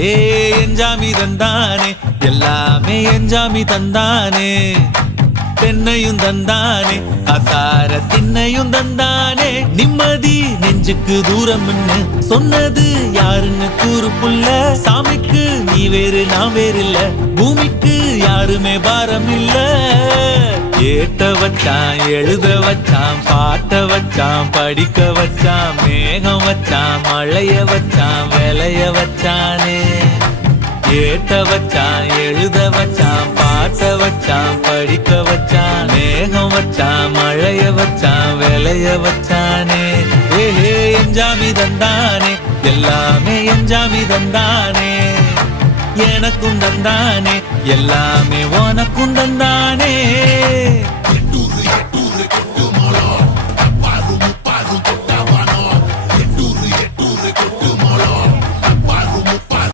எஞ்சாமி தந்தானே எல்லாமே எஞ்சாமி தந்தானே தென்னையும் தந்தானே அசார திண்ணையும் தந்தானே நிம்மதி நெஞ்சுக்கு தூரம்னு சொன்னது யாருன்னு கூறு புள்ள சாமிக்கு நீ வேறு நான் வேறு இல்ல பூமிக்கு யாருமே பாரம் இல்ல ஏத்த வச்சான் எழுத வச்சான் பாட்ட வச்சான் படிக்க வச்சான் மேகம் வச்சான் மழைய வச்சான் விளைய வச்சானே ஏத்த வச்சான் எழுத வச்சான் பாட்ட வச்சான் படிக்க வச்சான் மேகம் வச்சான் மழைய வச்சான் விளைய வச்சானே ஏஹே எஞ்சாமி தந்தானே எல்லாமே எஞ்சாமி தந்தானே எனக்கும் தந்தானே எல்லாமே உனக்கும் தந்தானே